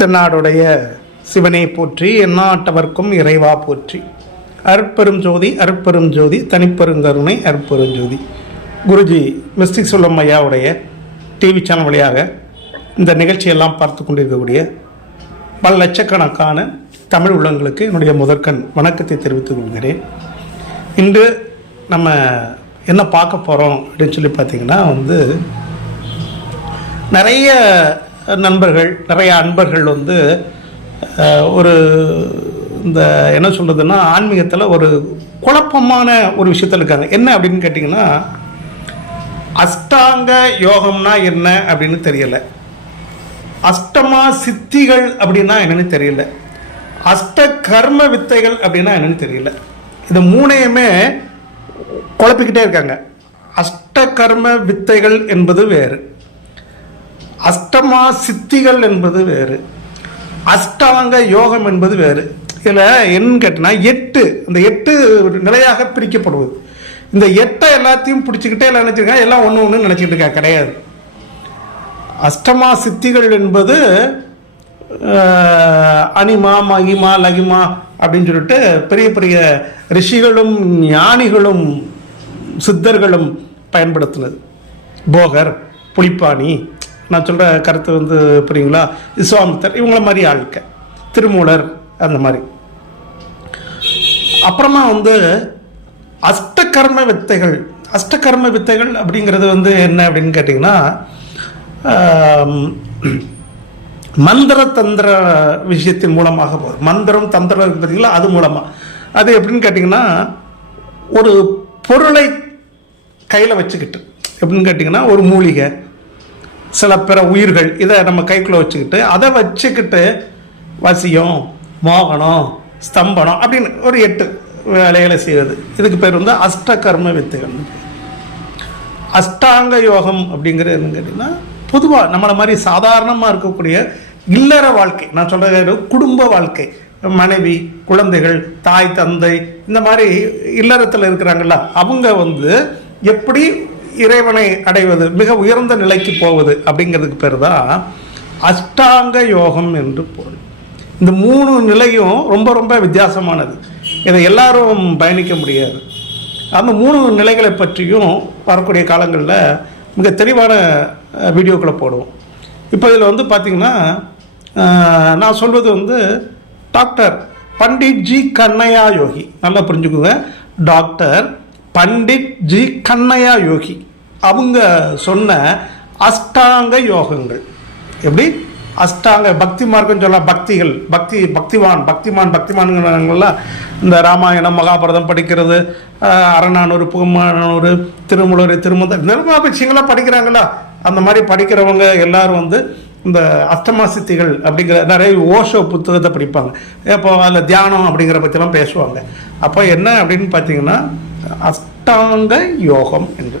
தென்னாடுடைய சிவனை போற்றி எந்நாட்டவர்க்கும் இறைவா போற்றி. அருட்பெரும் ஜோதி அருட்பெரும் ஜோதி தனிப்பெருங்கருணை அருட்பெரும் ஜோதி. குருஜி மிஸ்டிக் சொல்லம் ஐயாவுடைய டிவி சேனல் வழியாக இந்த நிகழ்ச்சியெல்லாம் பார்த்து கொண்டிருக்கக்கூடிய பல லட்சக்கணக்கான தமிழ் உள்ளங்களுக்கு என்னுடைய முதற்கண் வணக்கத்தை தெரிவித்துக் கொள்கிறேன். இன்று நம்ம என்ன பார்க்க போகிறோம் அப்படின்னு சொல்லி பார்த்திங்கன்னா நிறைய நண்பர்கள் நிறைய அன்பர்கள் ஒரு இந்த என்ன சொல்கிறதுன்னா ஆன்மீகத்தில் ஒரு குழப்பமான ஒரு விஷயத்தில் இருக்காங்க. என்ன அப்படின்னு கேட்டிங்கன்னா, அஷ்டாங்க யோகம்னா என்ன அப்படின்னு தெரியலை, அஷ்டமா சித்திகள் அப்படின்னா என்னன்னு தெரியல, அஷ்ட கர்ம வித்தைகள் அப்படின்னா என்னன்னு தெரியல. இது மூணையுமே குழப்பிக்கிட்டே இருக்காங்க. அஷ்ட கர்ம வித்தைகள் என்பது வேறு, அஷ்டமா சித்திகள் என்பது வேறு, அஷ்டாங்க யோகம் என்பது வேறு. இதில் என்னன்னு கேட்டினா அந்த எட்டு நிலையாக பிரிக்கப்படுவது. இந்த எட்டை எல்லாத்தையும் பிடிச்சிக்கிட்டே எல்லாம் நினச்சிருக்காங்க, எல்லாம் ஒன்று ஒன்று நினச்சிக்கிட்டு இருக்கா. கிடையாது. அஷ்டமா சித்திகள் என்பது அனிமா மகிமா லகிமா அப்படின்னு சொல்லிட்டு பெரிய பெரிய ரிஷிகளும் ஞானிகளும் சித்தர்களும் பயன்படுத்தினது. போகர், புலிப்பாணி, நான் சொல்கிற கருத்து புரியுங்களா, விஸ்வாமித்தர், இவங்கள மாதிரி ஆளுக்க, திருமூலர், அந்த மாதிரி. அப்புறமா அஷ்டகர்ம வித்தைகள். அஷ்டகர்ம வித்தைகள் அப்படிங்கிறது என்ன அப்படின்னு கேட்டிங்கன்னா, மந்திர தந்திர விஷயத்தின் மூலமாக போகுது. மந்திரம் தந்திரம் இருக்குது பார்த்தீங்களா, அது மூலமாக. அது எப்படின்னு கேட்டிங்கன்னா, ஒரு பொருளை கையில் வச்சுக்கிட்டு, எப்படின்னு கேட்டிங்கன்னா, ஒரு மூலிகை, சில பிற உயிர்கள், இதை நம்ம கைக்குள்ளே வச்சுக்கிட்டு அதை வச்சுக்கிட்டு வசியம், மோகனம், ஸ்தம்பனம் அப்படின்னு ஒரு 8 வேலைகளை செய்வது. இதுக்கு பேர் அஷ்டகர்ம வித்தைகள். அஷ்டாங்க யோகம் அப்படிங்கிறது என்னன்னு கேட்டிங்கன்னா, பொதுவாக நம்மளை மாதிரி சாதாரணமாக இருக்கக்கூடிய இல்லற வாழ்க்கை, நான் சொல்கிற குடும்ப வாழ்க்கை, மனைவி, குழந்தைகள், தாய், தந்தை, இந்த மாதிரி இல்லறத்தில் இருக்கிறாங்களா, அவங்க எப்படி இறைவனை அடைவது, மிக உயர்ந்த நிலைக்கு போவது அப்படிங்கிறதுக்கு பேர் தான் அஷ்டாங்க யோகம் என்று பொருள். இந்த 3 நிலையும் ரொம்ப ரொம்ப வித்தியாசமானது. இதை எல்லாரும் பயணிக்க முடியாது. அந்த 3 நிலைகளை பற்றியும் வரக்கூடிய காலங்களில் மிக தெளிவான வீடியோக்களை போடுவோம். இப்போ இதில் பார்த்திங்கன்னா, நான் சொல்வது டாக்டர் பண்டிட் ஜி கண்ணையா யோகி. நல்லா புரிஞ்சுக்குங்க. டாக்டர் பண்டிட் ஜி கண்ணையா யோகி அவங்க சொன்ன அஷ்டாங்க யோகங்கள். எப்படி அஷ்டாங்க பக்தி மார்க்கம் சொல்ல, பக்திகள், பக்திமான்கள்லாம் இந்த ராமாயணம் மகாபாரதம் படிக்கிறது, அறநானூறு, புகமானூறு, திருமூலர், திருமந்தர், நிறைய விஷயங்கள்லாம் படிக்கிறாங்களா. அந்த மாதிரி படிக்கிறவங்க எல்லாரும் இந்த அஷ்டமா சித்திகள் அப்படிங்கிற நிறைய ஓஷோ புத்தகத்தை படிப்பாங்க. இப்போ அதில் தியானம் அப்படிங்கிற பற்றிலாம் பேசுவாங்க. அப்போ என்ன அப்படின்னு பார்த்தீங்கன்னா, அஷ்டாங்க யோகம் என்று.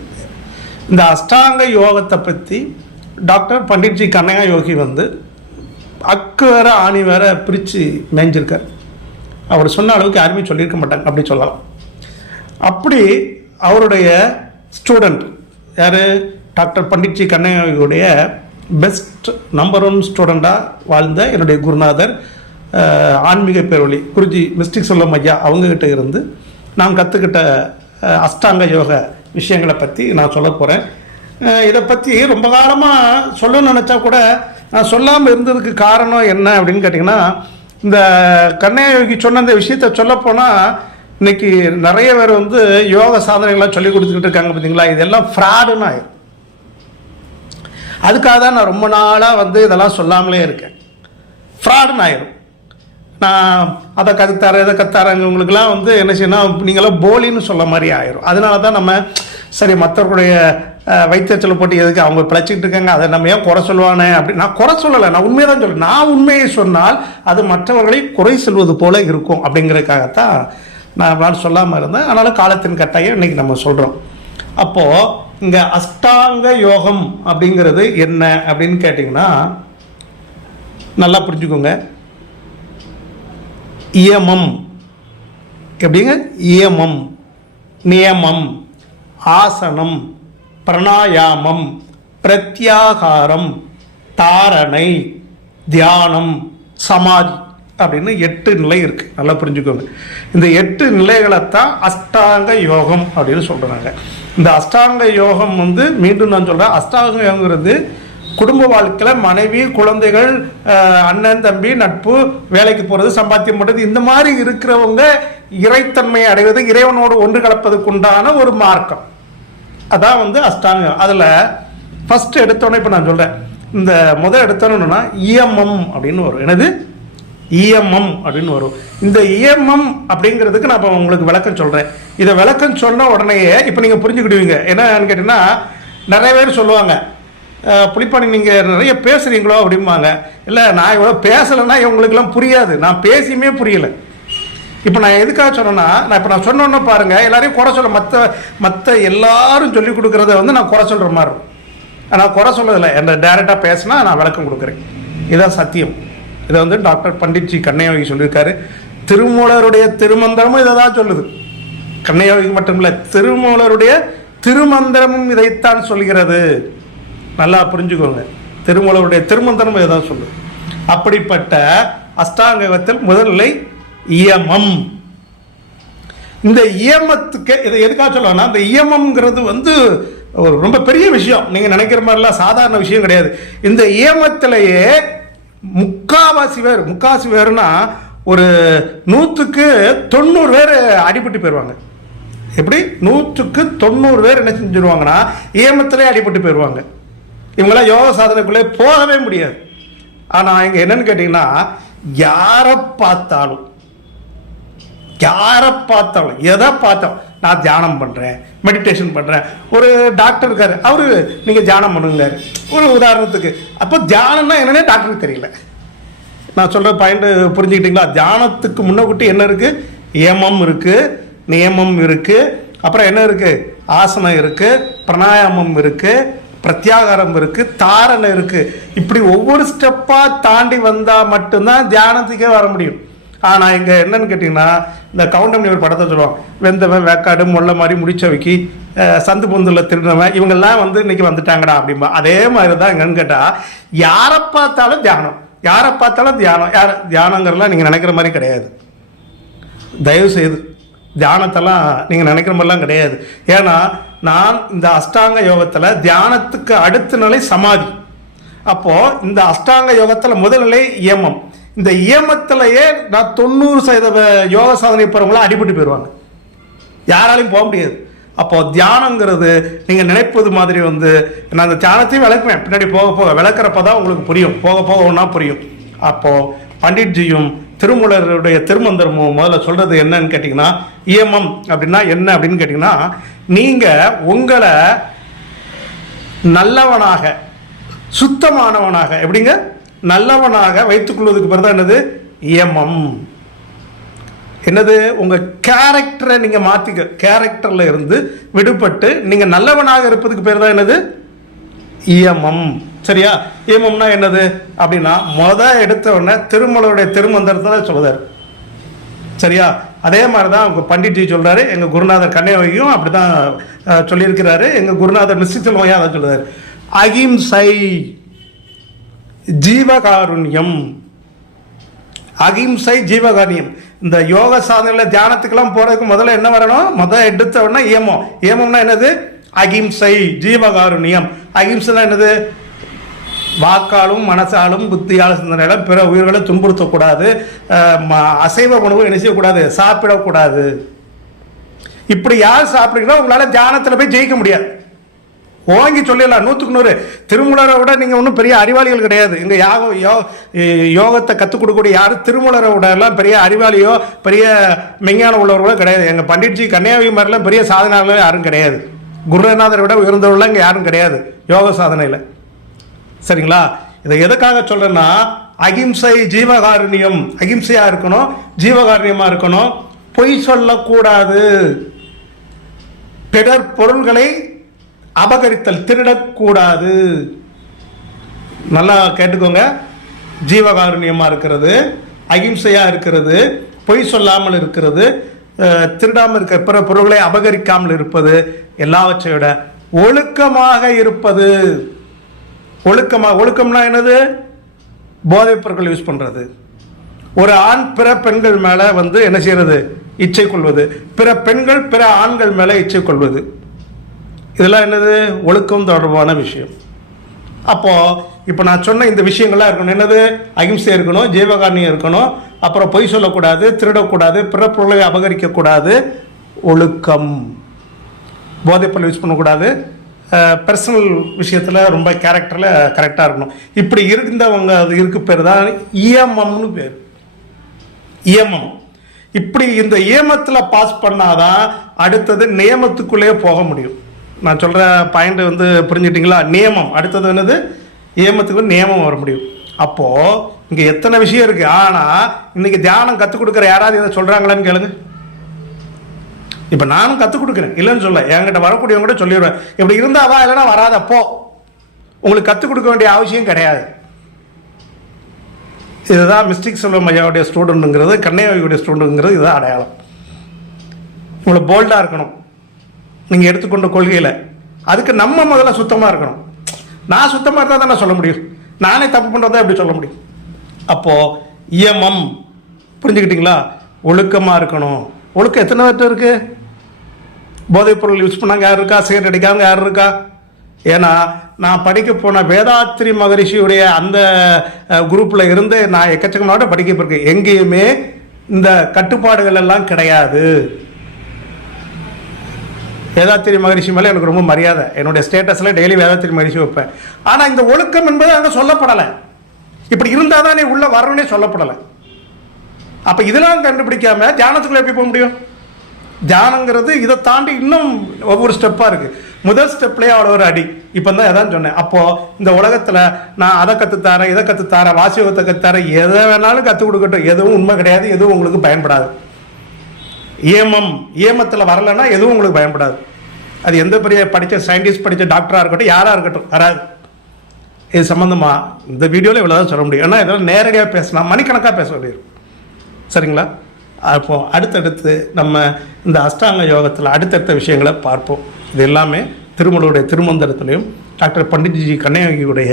இந்த அஷ்டாங்க யோகத்தை பற்றி டாக்டர் பண்டிட்ஜி கண்ணையா யோகி அக்கு வேற ஆணி வேற பிரித்து மேய்ஞ்சிருக்கார். அவர் சொன்ன அளவுக்கு யாருமே சொல்லியிருக்க மாட்டாங்க, அப்படி சொல்லலாம். அப்படி அவருடைய ஸ்டூடெண்ட் யார், டாக்டர் பண்டிட்ஜி கண்ணையா யோகியுடைய பெஸ்ட் நம்பர் 1 ஸ்டூடெண்ட்டாக வாழ்ந்த என்னுடைய குருநாதர், ஆன்மீக பேரொளி குருஜி மிஸ்டிக் சொல்லம் ஐயா அவங்ககிட்ட இருந்து நான் கற்றுக்கிட்ட அஷ்டாங்க யோக விஷயங்களை பற்றி நான் சொல்ல போகிறேன். இதை பற்றி ரொம்ப காலமாக சொல்லணும்னு நினச்சா கூட நான் சொல்லாமல் இருந்ததுக்கு காரணம் என்ன அப்படின்னு கேட்டிங்கன்னா, இந்த கண்ணையா யோகி சொன்ன அந்த விஷயத்தை சொல்லப்போனால் இன்றைக்கி நிறைய பேர் யோக சாதனைகள்லாம் சொல்லி கொடுத்துக்கிட்டு இருக்காங்க பார்த்தீங்களா, இதெல்லாம் ஃப்ராடுன்னு ஆயிரும். அதுக்காக தான் நான் ரொம்ப நாளாக இதெல்லாம் சொல்லாமலே இருக்கேன். ஃப்ராடுன்னு ஆயிரும். நான் அதை கற்றுத்தரேன் இதை கற்றுத்தரேங்க உங்களுக்குலாம் என்ன செய்யணும், நீங்களாம் போலின்னு சொல்ல மாதிரி ஆயிரும். அதனால தான் நம்ம சரி மற்றவர்களுடைய வைத்தியத்தில் போட்டு எதுக்கு அவங்க பிழைச்சிக்கிட்டு இருக்காங்க, அதை நம்ம ஏன் குறை சொல்லுவானே அப்படி. நான் குறை சொல்லலை, நான் உண்மையை தான் சொல்லுவேன். நான் உண்மையை சொன்னால் அது மற்றவர்களை குறை சொல்வது போல இருக்கும் அப்படிங்கிறதுக்காகத்தான் நான் சொல்லாமல் இருந்தேன். அதனால் காலத்தின் கட்டாயம் இன்றைக்கி நம்ம சொல்கிறோம். அப்போது இங்கே அஷ்டாங்க யோகம் அப்படிங்கிறது என்ன அப்படின்னு கேட்டிங்கன்னா, நல்லா புரிஞ்சுக்கோங்க. இயமம் எப்படிங்க, இயமம், நியமம், ஆசனம், பிராணாயாமம், பிரத்யாகாரம், தாரணை, தியானம், சமாதி அப்படின்னு 8 நிலை இருக்கு. நல்லா புரிஞ்சுக்கோங்க. இந்த 8 நிலைகளைத்தான் அஷ்டாங்க யோகம் அப்படின்னு சொல்றாங்க. இந்த அஷ்டாங்க யோகம் வந்து மீண்டும் நான் சொல்றேன், அஷ்டாங்க யோகங்கிறது குடும்ப வாழ்க்கையில் மனைவி, குழந்தைகள், அண்ணன் தம்பி, நட்பு, வேலைக்கு போகிறது, சம்பாத்தியம் பண்ணுறது, இந்த மாதிரி இருக்கிறவங்க இறைத்தன்மையை அடைவது, இறைவனோடு ஒன்று கலப்பதுக்குண்டான ஒரு மார்க்கம். அதான் வந்து அஷ்டாங்கம். அதில் ஃபஸ்ட்டு எடுத்தோன்னே இப்போ நான் சொல்கிறேன், இந்த முதல் எடுத்தோன்னா இஎம்எம் அப்படின்னு வரும். என்னது? இஎம்எம் அப்படின்னு வரும். இந்த இஎம்எம் அப்படிங்கிறதுக்கு நான் இப்போ உங்களுக்கு விளக்கம் சொல்கிறேன். இதை விளக்கம் சொன்ன உடனேயே இப்போ நீங்கள் புரிஞ்சுக்கிடுவீங்க. என்னன்னு கேட்டிங்கன்னா, நிறைய பேர் சொல்லுவாங்க, புளிப்பாணி நீங்கள் நிறைய பேசுகிறீங்களோ அப்படிம்பாங்க. இல்லை, நான் இவ்வளோ பேசலைன்னா இவங்களுக்கெல்லாம் புரியாது, நான் பேசியுமே புரியலை. இப்போ நான் எதுக்காக சொன்னேன்னா, நான் சொன்னோன்னே பாருங்கள், எல்லாரையும் குறை சொல்ல, மற்ற எல்லாரும் சொல்லிக் கொடுக்குறத வந்து நான் குறை சொல்கிற மாதிரி இருக்கும். நான் குறை சொல்லதில்லை, என்ன டைரெக்டாக பேசினா நான் விளக்கம் கொடுக்குறேன். இதுதான் சத்தியம். இதை வந்து டாக்டர் பண்டிட்ஜி கண்ணையோகி சொல்லியிருக்காரு. திருமூலருடைய திருமந்திரமும் இதை தான் சொல்லுது. கண்ணையோகி மட்டும் இல்லை, திருமூலருடைய திருமந்திரமும் இதைத்தான் சொல்கிறது. நல்லா புரிஞ்சுக்கோங்க, திருமூலருடைய திருமந்திரம் இதை தான் சொல்லுது. அப்படிப்பட்ட அஷ்டாங்கத்தில் முதல்நிலை இயமம். இந்த இயமத்துக்கு இதை எதுக்காக சொல்லணும்னா, இந்த இயமம்ங்கிறது வந்து ஒரு ரொம்ப பெரிய விஷயம். நீங்கள் நினைக்கிற மாதிரிலாம் சாதாரண விஷயம் கிடையாது. இந்த இயமத்திலேயே முக்காவாசி பேருனா ஒரு 100க்கு 90 பேர் அடிபட்டு போயிடுவாங்க. எப்படி? 100க்கு 90 பேர் என்ன செஞ்சிருவாங்கன்னா இயமத்திலே அடிபட்டு போயிடுவாங்க. இவங்களாம் யோக சாதனைக்குள்ளே போகவே முடியாது. ஆனால் இங்கே என்னன்னு கேட்டிங்கன்னா, யாரை பார்த்தாலும் எதை பார்த்தாலும் நான் தியானம் பண்ணுறேன், மெடிடேஷன் பண்ணுறேன். ஒரு டாக்டர் இருக்காரு, அவரு நீங்கள் தியானம் பண்ணுங்காரு ஒரு உதாரணத்துக்கு. அப்போ தியானம்னா என்னன்னே டாக்டருக்கு தெரியல. நான் சொல்கிற பாயிண்ட் புரிஞ்சுக்கிட்டீங்களா? தியானத்துக்கு முன்னக்கூட்டி என்ன இருக்குது? ஏமம் இருக்குது, நியமம் இருக்குது, அப்புறம் என்ன இருக்குது? ஆசனம் இருக்குது, பிராணாயாமம் இருக்குது, பிரத்யாகாரம் இருக்குது, தாரணை இருக்குது. இப்படி ஒவ்வொரு ஸ்டெப்பாக தாண்டி வந்தால் மட்டும்தான் தியானத்துக்கே வர முடியும். ஆனால் இங்கே என்னன்னு கேட்டிங்கன்னா, இந்த கவுண்டமணி ஒரு படத்தை சொல்லுவாங்க, வெந்தவன் வேக்காடு மொல்ல மாதிரி முடிச்சவைக்கு சந்து பொந்துல திருடுறவன், இவங்கெல்லாம் வந்து இன்னைக்கு வந்துட்டாங்கடா அப்படின்பா. அதே மாதிரி தான் என்னன்னு கேட்டால், யாரை பார்த்தாலும் தியானம், தியானங்கிறலாம் நீங்கள் நினைக்கிற மாதிரி கிடையாது. தயவு செய்து தியானத்தெல்லாம் நீங்கள் நினைக்கிற மாதிரிலாம் கிடையாது. ஏன்னா நான் இந்த அஷ்டாங்க யோகத்தில் தியானத்துக்கு அடுத்த நிலை சமாதி. அப்போது இந்த அஷ்டாங்க யோகத்தில் முதல் நிலை இயமம். இந்த இயமத்திலேயே நான் 90% யோக சாதனை போகிறவங்களாம் அடிபட்டு போயிடுவாங்க, யாராலையும் போக முடியாது. அப்போது தியானங்கிறது நீங்கள் நினைப்பது மாதிரி வந்து நான் அந்த தியானத்தையும் விளக்குவேன், பின்னாடி போக விளக்குறப்ப தான் உங்களுக்கு புரியும், போக ஒன்றா புரியும். அப்போது பண்டிட்ஜியும் திருமூலருடைய திருமந்திரமும் முதல்ல சொல்கிறது என்னன்னு கேட்டிங்கன்னா, இயமம் அப்படின்னா என்ன அப்படின்னு கேட்டிங்கன்னா, நீங்கள் உங்களை நல்லவனாக, சுத்தமானவனாக, எப்படிங்க நல்லவனாக வைத்துக் கொள்வதுக்கு பிறகு தான் என்னது? இயமம். என்னது? உங்கள் கேரக்டரை நீங்கள் மாற்றிக்க, கேரக்டரில் இருந்து விடுபட்டு நீங்கள் நல்லவனாக இருப்பதுக்கு பேர் தான் என்னது? இயமம். சரியா? இயமம்னா என்னது அப்படின்னா, எடுத்த உடனே திருமூலருடைய திருமந்திரத்தை சொல்லுதார். சரியா? அதே மாதிரி தான் உங்கள் பண்டிட்ஜி சொல்கிறாரு, எங்கள் குருநாதர் கண்ணையோகியும் அப்படி தான் சொல்லியிருக்கிறாரு, எங்கள் குருநாதர் நிச்சயமாக அதை சொல்லுதார். அகிம்சை, ஜீவகாருண்யம். அகிம்சை, ஜீவகாருண்யம். இந்த யோக சாதனையில் தியானத்துக்கெல்லாம் போகிறதுக்கு முதல்ல என்ன வரணும்? எடுத்த உடனே இயமம். இயமம்னா என்னது? அகிம்சை, ஜீவகாருண்யம். அகிம்சைனா என்னது? வாக்காலும் மனசாலும் புத்தியாலும் சிந்தனையாலும் பிற உயிர்களை துன்புறுத்தக்கூடாது, அசைவ உணவு என்ன செய்யக்கூடாது, சாப்பிடக்கூடாது. இப்படி யார் சாப்பிடுறீங்களோ உங்களால் தியானத்தில் போய் ஜெயிக்க முடியாது. ஓங்கி சொல்லிடலாம் 100க்கு 100. திருமூலரை விட நீங்கள் ஒன்றும் பெரிய அறிவாளிகள் கிடையாது. இங்கே யோகத்தை கற்றுக் கொடுக்கக்கூடிய யாரும் திருமூலரை விட எல்லாம் பெரிய அறிவாளியோ பெரிய மெஞ்ஞானம் உள்ளவர்களோ கிடையாது. எங்கள் பண்டிட்ஜி கன்னியாகுமரி மாதிரிலாம் பெரிய சாதனையாளர்கள் யாரும் கிடையாது. குருநாதரை விட உயர்ந்தவர்களாம் இங்கே யாரும் கிடையாது யோக சாதனையில். சரிங்களா? இதை எதுக்காக சொல்கிறேன்னா, அகிம்சை, ஜீவகாருண்யம். அகிம்சையாக இருக்கணும், ஜீவகாருண்யமாக இருக்கணும். பொய் சொல்லக்கூடாது, பிறர் பொருள்களை அபகரித்தல், திருடக்கூடாது. நல்லா கேட்டுக்கோங்க. ஜீவகாருண்யமாக இருக்கிறது, அகிம்சையாக இருக்கிறது, பொய் சொல்லாமல் இருக்கிறது, திருடாமல் இருக்க, பிற பொருள்களை அபகரிக்காமல் இருப்பது, எல்லாவற்றையோட ஒழுக்கமாக இருப்பது. ஒழுக்கம்னா என்னது? போதைப் பொருட்கள் யூஸ் பண்ணுறது, ஒரு ஆண் பிற பெண்கள் மேலே வந்து என்ன செய்கிறது, இச்சை கொள்வது, பிற பெண்கள் பிற ஆண்கள் மேலே இச்சை கொள்வது, இதெல்லாம் என்னது, ஒழுக்கம் தொடர்பான விஷயம். அப்போது இப்போ நான் சொன்ன இந்த விஷயங்கள்லாம் இருக்கணும். என்னது, அகிம்சை இருக்கணும், ஜீவகாரணியம் இருக்கணும், அப்புறம் பொய் சொல்லக்கூடாது, திருடக்கூடாது, பிற பொருளை அபகரிக்கக்கூடாது, ஒழுக்கம், போதைப்பொருள் யூஸ் பண்ணக்கூடாது, பர்சனல் விஷயத்தில் ரொம்ப கேரக்டரில் கரெக்டாக இருக்கணும். இப்படி இருந்தவங்க அது இருக்கு பேர் தான் இஎம்எம்னு பேர். இஎம்எம். இப்படி இந்த ஏமத்தில் பாஸ் பண்ணாதான் அடுத்தது நியமத்துக்குள்ளேயே போக முடியும். நான் சொல்கிற பாயிண்ட் வந்து புரிஞ்சுட்டிங்களா? நியமம் அடுத்தது என்னது, ஏமத்துக்கு நியமம் வர முடியும். அப்போது இங்கே எத்தனை விஷயம் இருக்குது. ஆனால் இன்றைக்கி தியானம் கற்றுக் கொடுக்குற யாராவது இதை சொல்கிறாங்களான்னு கேளுங்க. இப்போ நானும் கற்றுக் கொடுக்குறேன், இல்லைன்னு சொல்ல, என்கிட்ட வரக்கூடியவங்க கூட சொல்லிடுவேன், இப்படி இருந்தாவா இல்லைன்னா வராதப்போ, உங்களுக்கு கற்றுக் கொடுக்க வேண்டிய அவசியம் கிடையாது. இதுதான் மிஸ்டிக் செல்வம் ஐயாவுடைய ஸ்டூடெண்ட்டுங்கிறது, கண்ணையாவுடைய ஸ்டூடெண்ட்டுங்கிறது இதுதான் அடையாளம். உங்களை போல்டாக இருக்கணும் நீங்கள் எடுத்துக்கொண்ட கொள்கையில். அதுக்கு நம்ம முதல்ல சுத்தமாக இருக்கணும். நான் சுத்தமாக இருந்தால் தான் நான் சொல்ல முடியும், நானே தப்பு பண்ணுறதா எப்படி சொல்ல முடியும்? அப்போது இஎம்எம் புரிஞ்சுக்கிட்டிங்களா? ஒழுக்கமாக இருக்கணும். ஒழுக்கம் எத்தனை பேர்ட்ட இருக்குது? போதைப் பொருள் யூஸ் பண்ணாங்க யார் இருக்கா? சிகரெட் அடிக்காங்க யார் இருக்கா? ஏன்னா நான் படிக்க போன வேதாத்திரி மகரிஷியுடைய அந்த குரூப்பில் இருந்து நான் எக்கச்சக்கமாவோட படிக்க போயிருக்கேன். எங்கேயுமே இந்த கட்டுப்பாடுகள் எல்லாம் கிடையாது. வேதாத்திரி மகரிஷி மேலே எனக்கு ரொம்ப மரியாதை, என்னுடைய ஸ்டேட்டஸில் டெய்லி வேதாத்திரி மகரிஷி வைப்பேன். ஆனால் இந்த ஒழுக்கம் என்பது அங்கே சொல்லப்படலை. இப்படி இருந்தால் தான் நீ உள்ளே வரணுன்னே சொல்லப்படலை. அப்போ இதெல்லாம் கண்டுபிடிக்காம தியானத்துக்குள்ள எப்படி போக முடியும்? தியானங்கிறது இதை தாண்டி இன்னும் ஒவ்வொரு ஸ்டெப்பாக இருக்குது. முதல் ஸ்டெப்லேயே அவ்வளோ ஒரு அடி. இப்போ தான் எதான் சொன்னேன். அப்போது இந்த உலகத்தில் நான் அதை கற்றுத்தாரேன், இதை கற்றுத்தாரேன், வாசியோகத்தை கற்றுத்தாரேன், எதை வேணாலும் கற்றுக் கொடுக்கட்டும், எதுவும் உண்மை கிடையாது, எதுவும் உங்களுக்கு பயன்படாது. ஏமத்தில் வரலைன்னா எதுவும் உங்களுக்கு பயன்படாது. அது எந்த பெரிய படித்த சயின்டிஸ்ட், படித்த டாக்டராக இருக்கட்டும், யாராக இருக்கட்டும், வராது. இது சம்மந்தமாக இந்த வீடியோவில் இவ்வளோ தான் சொல்ல முடியும். ஏன்னா இதெல்லாம் நேரடியாக பேசினா மணிக்கணக்காக பேச வேண்டியிருக்கும். சரிங்களா? அப்போது அடுத்தடுத்து நம்ம இந்த அஷ்டாங்க யோகத்தில் அடுத்தடுத்த விஷயங்களை பார்ப்போம். இது எல்லாமே திருமூலருடைய திருமந்திரத்திலையும் டாக்டர் பண்டிட்ஜி கண்ணையாகியுடைய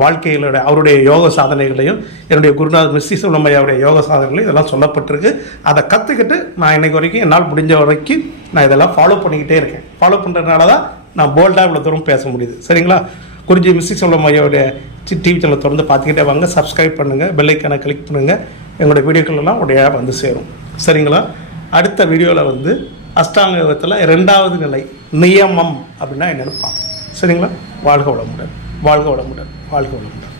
வாழ்க்கையிலுடைய அவருடைய யோக சாதனைகளையும் என்னுடைய குருநாதர் மிஸ்டி செல்வம் ஐயாவுடைய யோக சாதனைகளையும் இதெல்லாம் சொல்லப்பட்டிருக்கு. அதை கற்றுக்கிட்டு நான் இன்றைக்கு வரைக்கும் என்னால் முடிஞ்ச வரைக்கும் நான் இதெல்லாம் ஃபாலோ பண்ணிக்கிட்டே இருக்கேன். ஃபாலோ பண்ணுறதுனால தான் நான் போல்டாக இவ்வளோ தூரம் பேச முடியுது. சரிங்களா? குருஜி மிஸ்டி செல்வம் ஐயாவுடைய டிவி சேனல் தொடர்ந்து பார்த்துக்கிட்டே வாங்க. சப்ஸ்கிரைப் பண்ணுங்கள், பெல் ஐக்கானை கிளிக் பண்ணுங்கள். எங்களுடைய வீடியோக்கள் எல்லாம் உடையாக வந்து சேரும். சரிங்களா? அடுத்த வீடியோவில் வந்து அஷ்டாங்க யோகத்தில் 2வது நிலை நியமம் அப்படின்னா என்னென்னு பார்ப்போம். சரிங்களா? வாழ்க வளமுடன், வாழ்க வளமுடன், வாழ்க வளமுடன்.